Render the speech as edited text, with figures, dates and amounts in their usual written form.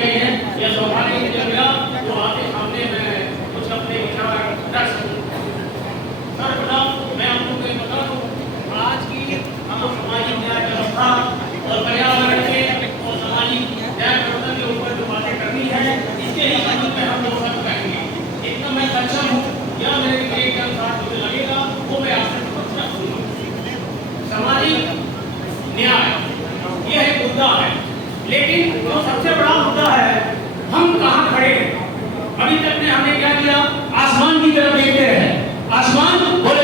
गई है, यह सौभाग्य मुझे मिला तो आपके सामने मैं कुछ अपने विचार रख सकूं। सर्वप्रथम मैं आप लोगों को बता दूं, आज की हम सामाजिक न्याय व्यवस्था और पर्यावरण के और सामाजिक न्याय व्यवस्था के ऊपर जो बातें करनी है, इसके ही संबंध में हम लोग सब करेंगे। इतना मैं सक्षम हूँ या मेरे विवेक के अनुसार मुझे लगेगा वो मैं आपसे रखूंगा। सामाजिक न्याय यह एक मुद्दा है, लेकिन जो सबसे बड़ा मुद्दा है, हम कहाँ खड़े हैं। अभी तक ने हमने क्या किया, आसमान की तरफ देखते रहे, आसमान बोले